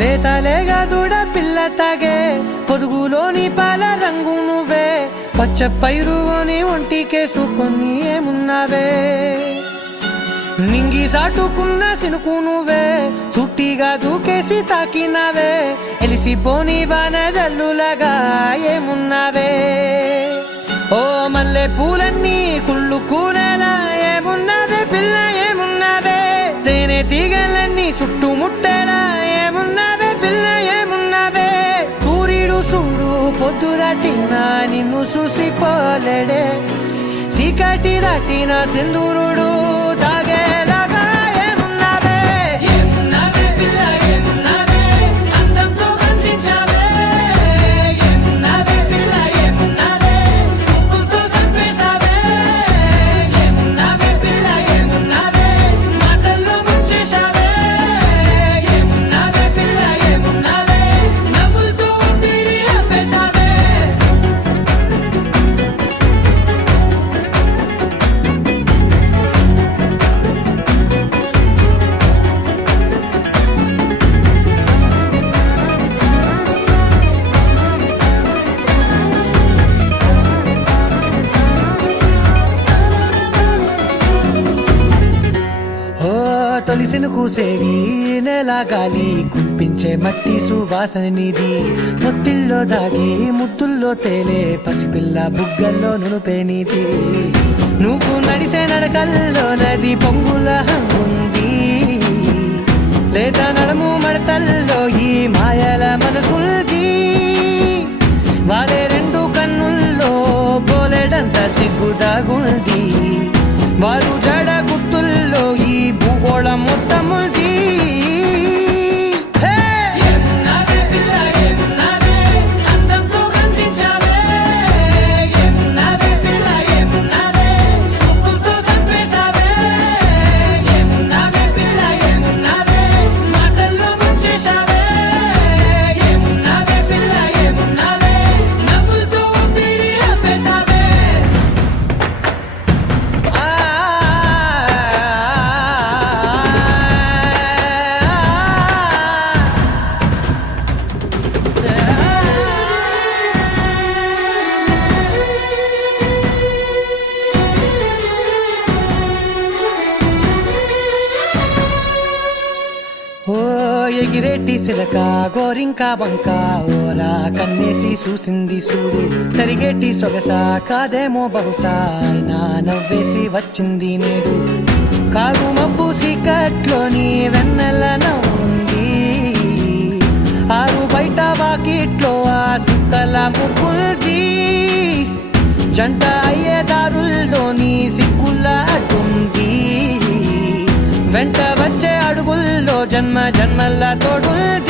లేతలేగా దూడ పిల్ల తాగే పొదుగులోని పాల రంగు నువ్వే పచ్చ పైరుని ఒంటికేసుకొని ఏమున్నావే నింగి సాటుకున్న సినుకు నువ్వే చుట్టిగా దూకేసి తాకినావే ఎలిసిపోని వాన జల్లులగా ఏమున్నావే ఓ మల్లె పూలన్నీ కుళ్ళు కూరేలా ఏమున్నావే పిల్ల ఏమున్నావే తేనె తీగలన్నీ చుట్టుముట్టేలా ఏమున్నావే పిల్ల ఏమున్నావే సూర్యుడు చూడు పొద్దురాటిన నిన్ను చూసిపోలేడే చీకటి దాటిన సింధూరుడు తాగేలాగా ఏమున్నావే ఏమున్నావే పిల్ల ఏమున్నావే అందంతో కనిపించావే ఏమున్నావే పిల్ల ఏమున్నావే సుక్కుతో చంపేశావే ఏమున్నావే పిల్ల ఏమున్నావే మాటల్లో ముంచేశావే ఏమున్నావే పిల్ల ఏమున్నావే నవ్వులతో ఊపిరి ఆపేశావే తొలిసిన కూసేగి నెల గాలి కుప్పించే మట్టి సువాసన నీది పొత్తిల్లో దాగి ముద్దుల్లో తేలే పసిపిల్ల బుగ్గల్లో నునుపే నీది నువ్వు నడిసే నడకల్లో నది పొంగుల హంగుంది లేదా నడుము మడతల్లో ఈ మాయల మనసుల్ది వారే రెండు కన్నుల్లో బోలెడంత సిగ్గుదాగుంది వారు జడ గుర్తుల్లో ఈ భూగోళం మొత్తముంది ఓ ఎగిరేటి సిలక గోరింక వంక ఓరా కన్నేసి చూసింది చూడు తరిగేటి సొగస కాదేమో బహుశా అయినా నవ్వేసి వచ్చింది నేడు కారు మబ్బు సీకట్లోని వెన్నెల నవ్వుంది ఆరు బయట వాకిట్లో ఆ సుక్కల ముగ్గుల్ది జంట అయ్యే దారుల్లోని సిగ్గుల అడ్డుంది వెంట వచ్చే అడుగుల్లో జన్మ జన్మల తోడుల్ది